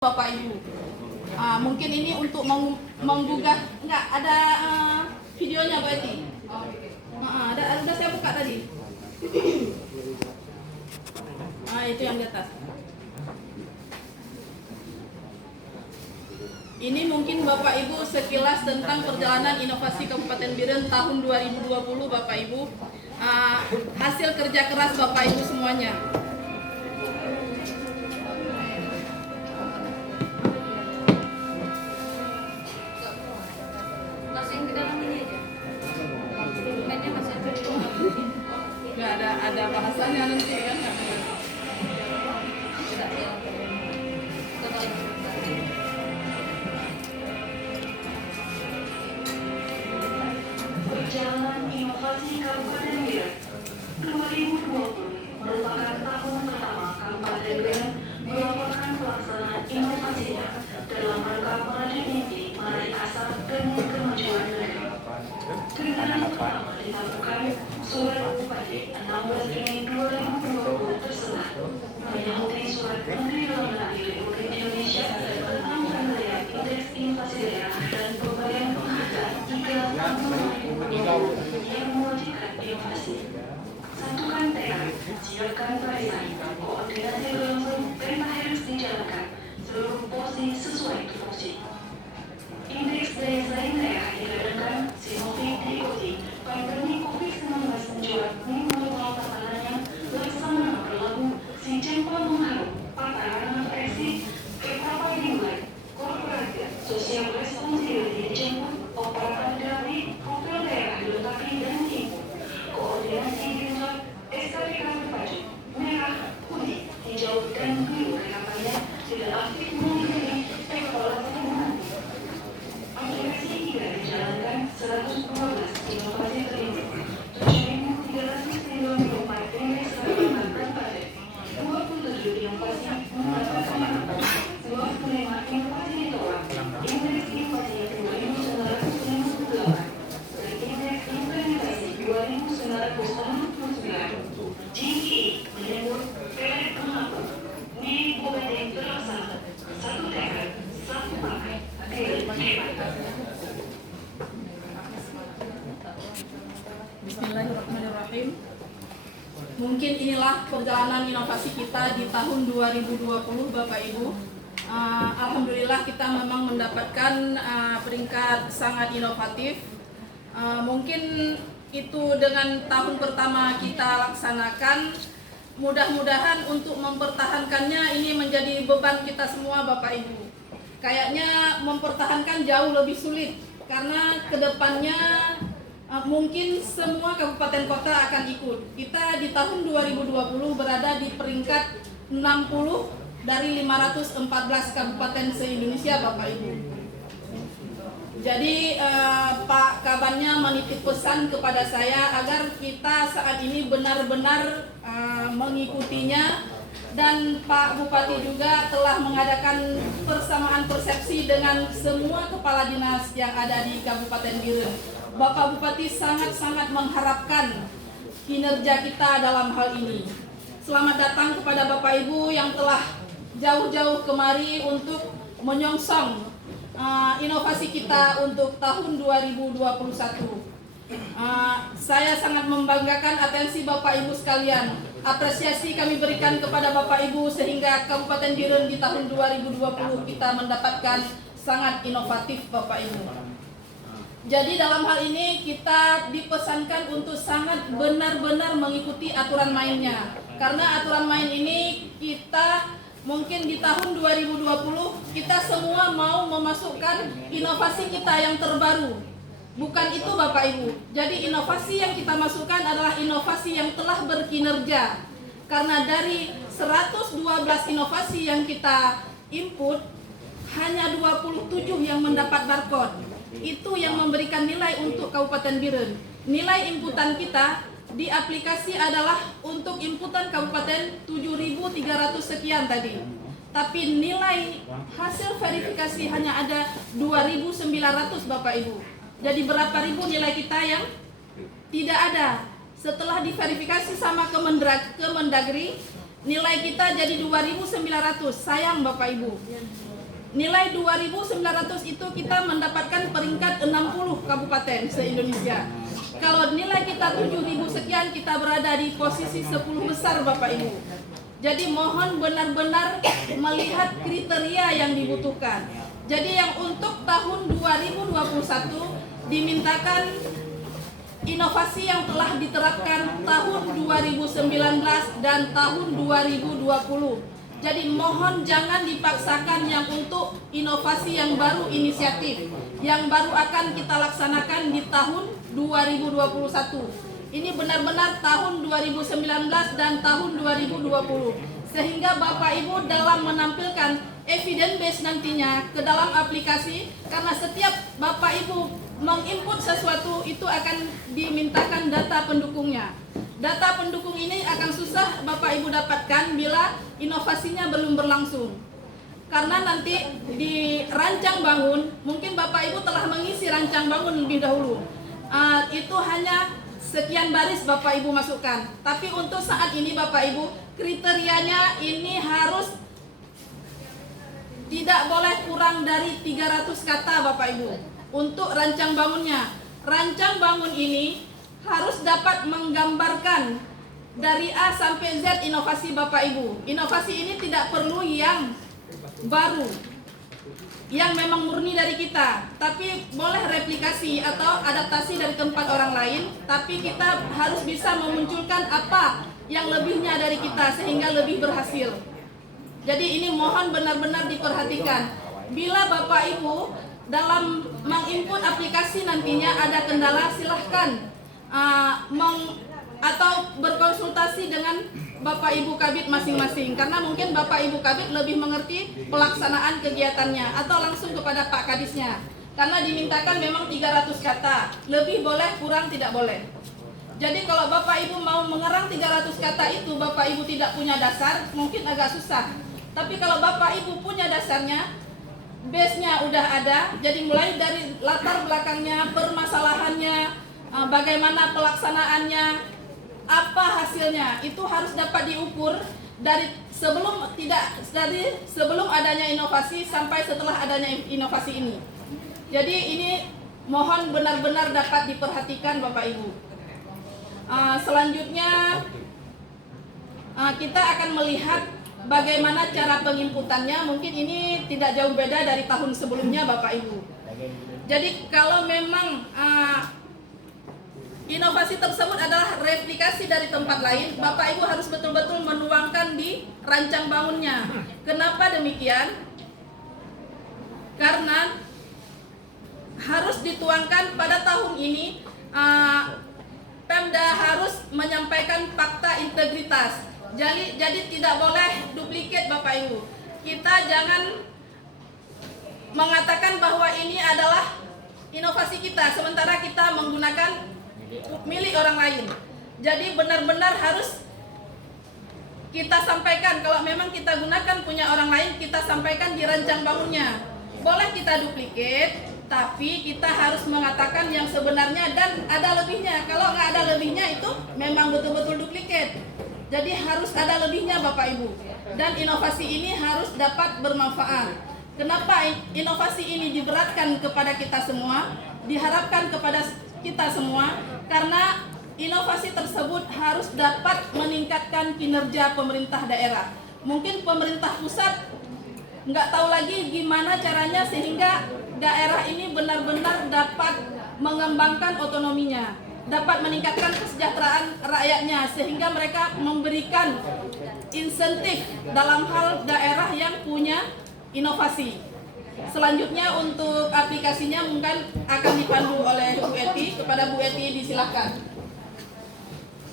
Bapak Ibu, mungkin ini untuk menggugah, enggak ada videonya berarti. Ada saya buka tadi. Itu yang di atas. Ini mungkin Bapak Ibu sekilas tentang perjalanan inovasi Kabupaten Biren tahun 2020 Bapak Ibu. Hasil kerja keras Bapak Ibu semuanya. Nggak ada bahasanya nanti kan. Perjalanan inovasi Kabupaten Biren 2020 merupakan tahun pertama Kabupaten Biren melakukan pelaksanaan inovasinya dalam rangka meraih mimpi meraih asa demi kemajuan negeri. Kegiatan pertama dilakukan Surat Bupati 16 Juni 2020 tersebut menyangkut surat Menteri Dalam Negeri Republik Indonesia tentang penilaian indeks inovasi daerah dan pemberian penghargaan 3 tahun 2020 yang mewajibkan inovasi. Satukan tekad, siapkan barisan, koordinasi berlangsung dan harus dijalankan seluruh porsi sesuai tupoksi. Indeks daya saing daerah dikadangkan Sinovac diikuti pandemi COVID-19 mencuat menimbulkan tatanannya laksamana berlaku si jempa mengharu pataran eksik ketapa dimulai korporasi sosial responsibility dijemput operator dari hotel daerah dilengkapi dan diimput koordinasi genjot SKPK berbaju merah, kuning, hijau dan biru kenapanya tidak aktif mengikuti evaluasi nanti. Aplikasi tidak dijalankan 112 inovasi terindik 7.394 indeks perkembangan kabupaten 27 inovasi mendapatkan 25 inovasi ditolak indeks inovasi 2.958 dan indeks implementasi 2.969 GE menyebut pelet mengaku di Kabupaten terlaksana satu tekad, satu pakai Bismillahirrahmanirrahim. Mungkin inilah perjalanan inovasi kita di tahun 2020 Bapak Ibu. Alhamdulillah kita memang mendapatkan peringkat sangat inovatif. Mungkin itu dengan tahun pertama kita laksanakan. Mudah-mudahan untuk mempertahankannya ini menjadi beban kita semua Bapak Ibu. Kayaknya mempertahankan jauh lebih sulit karena kedepannya mungkin semua kabupaten kota akan ikut. Kita di tahun 2020 berada di peringkat 60 dari 514 kabupaten se-Indonesia Bapak Ibu. Jadi Pak Kabannya menitip pesan kepada saya agar kita saat ini benar-benar mengikutinya. Dan Pak Bupati juga telah mengadakan persamaan persepsi dengan semua kepala dinas yang ada di Kabupaten Biren. Bapak Bupati sangat-sangat mengharapkan kinerja kita dalam hal ini. Selamat datang kepada Bapak Ibu yang telah jauh-jauh kemari untuk menyongsong inovasi kita untuk tahun 2021. Saya sangat membanggakan atensi Bapak Ibu sekalian. Apresiasi kami berikan kepada Bapak Ibu sehingga Kabupaten Biren di tahun 2020 kita mendapatkan sangat inovatif Bapak Ibu. Jadi dalam hal ini kita dipesankan untuk sangat benar-benar mengikuti aturan mainnya. Karena aturan main ini kita mungkin di tahun 2020 kita semua mau memasukkan inovasi kita yang terbaru. Bukan itu Bapak Ibu. Jadi inovasi yang kita masukkan adalah inovasi yang telah berkinerja. Karena dari 112 inovasi yang kita input, hanya 27 yang mendapat barcode. Itu yang memberikan nilai untuk Kabupaten Biren. Nilai inputan kita di aplikasi adalah untuk inputan Kabupaten 7.300 sekian tadi. Tapi nilai hasil verifikasi hanya ada 2.900 Bapak Ibu. Jadi berapa ribu nilai kita yang tidak ada. Setelah diverifikasi sama Kemendagri, nilai kita jadi 2.900. Sayang Bapak Ibu. Nilai 2.900 itu kita mendapatkan peringkat 60 kabupaten se-Indonesia. Kalau nilai kita 7.000 sekian, kita berada di posisi 10 besar Bapak Ibu. Jadi mohon benar-benar melihat kriteria yang dibutuhkan. Jadi yang untuk tahun 2021 dimintakan inovasi yang telah diterapkan tahun 2019 dan tahun 2020. Jadi mohon jangan dipaksakan yang untuk inovasi yang baru, inisiatif yang baru akan kita laksanakan di tahun 2021. Ini benar-benar tahun 2019 dan tahun 2020. Sehingga Bapak Ibu dalam menampilkan evidence base nantinya ke dalam aplikasi, karena setiap Bapak Ibu menginput sesuatu itu akan dimintakan data pendukungnya. Data pendukung ini akan susah Bapak Ibu dapatkan bila inovasinya belum berlangsung. Karena nanti di rancang bangun, mungkin Bapak Ibu telah mengisi rancang bangun lebih dahulu. Itu hanya sekian baris Bapak Ibu masukkan. Tapi untuk saat ini Bapak Ibu, kriterianya ini harus tidak boleh kurang dari 300 kata Bapak Ibu untuk rancang bangunnya. Rancang bangun ini harus dapat menggambarkan dari A sampai Z inovasi Bapak Ibu. Inovasi ini tidak perlu yang baru, yang memang murni dari kita, tapi boleh replikasi atau adaptasi dari tempat orang lain, tapi kita harus bisa memunculkan apa yang lebihnya dari kita sehingga lebih berhasil. Jadi ini mohon benar-benar diperhatikan. Bila Bapak Ibu dalam menginput aplikasi nantinya ada kendala, silahkan atau berkonsultasi dengan Bapak Ibu Kabid masing-masing, karena mungkin Bapak Ibu Kabid lebih mengerti pelaksanaan kegiatannya, atau langsung kepada Pak Kadisnya, karena dimintakan memang 300 kata, lebih boleh, kurang tidak boleh. Jadi kalau Bapak Ibu mau mengerang 300 kata itu, Bapak Ibu tidak punya dasar, mungkin agak susah. Tapi kalau Bapak Ibu punya dasarnya, base-nya udah ada, jadi mulai dari latar belakangnya, permasalahannya, bagaimana pelaksanaannya, apa hasilnya, itu harus dapat diukur dari sebelum adanya inovasi sampai setelah adanya inovasi ini. Jadi ini mohon benar-benar dapat diperhatikan Bapak Ibu. Selanjutnya kita akan melihat bagaimana cara penginputannya. Mungkin ini tidak jauh beda dari tahun sebelumnya Bapak Ibu. Jadi kalau memang inovasi tersebut adalah replikasi dari tempat lain, Bapak Ibu harus betul-betul menuangkan di rancang bangunnya. Kenapa demikian? Karena harus dituangkan pada tahun ini, Pemda harus menyampaikan fakta integritas. Jadi tidak boleh duplikat Bapak Ibu. Kita jangan mengatakan bahwa ini adalah inovasi kita, sementara kita menggunakan milik orang lain. Jadi benar-benar harus kita sampaikan, kalau memang kita gunakan punya orang lain, kita sampaikan di rancang bangunnya. Boleh kita duplikat, tapi kita harus mengatakan yang sebenarnya dan ada lebihnya. Kalau nggak ada lebihnya itu memang betul-betul duplikat. Jadi harus ada lebihnya Bapak Ibu. Dan inovasi ini harus dapat bermanfaat. Kenapa inovasi ini diberatkan kepada kita semua, diharapkan kepada kita semua? Karena inovasi tersebut harus dapat meningkatkan kinerja pemerintah daerah. Mungkin pemerintah pusat nggak tahu lagi gimana caranya sehingga daerah ini benar-benar dapat mengembangkan otonominya, dapat meningkatkan kesejahteraan rakyatnya, sehingga mereka memberikan insentif dalam hal daerah yang punya inovasi. Selanjutnya untuk aplikasinya mungkin akan dipandu oleh Bu Eti. Kepada Bu Eti disilahkan.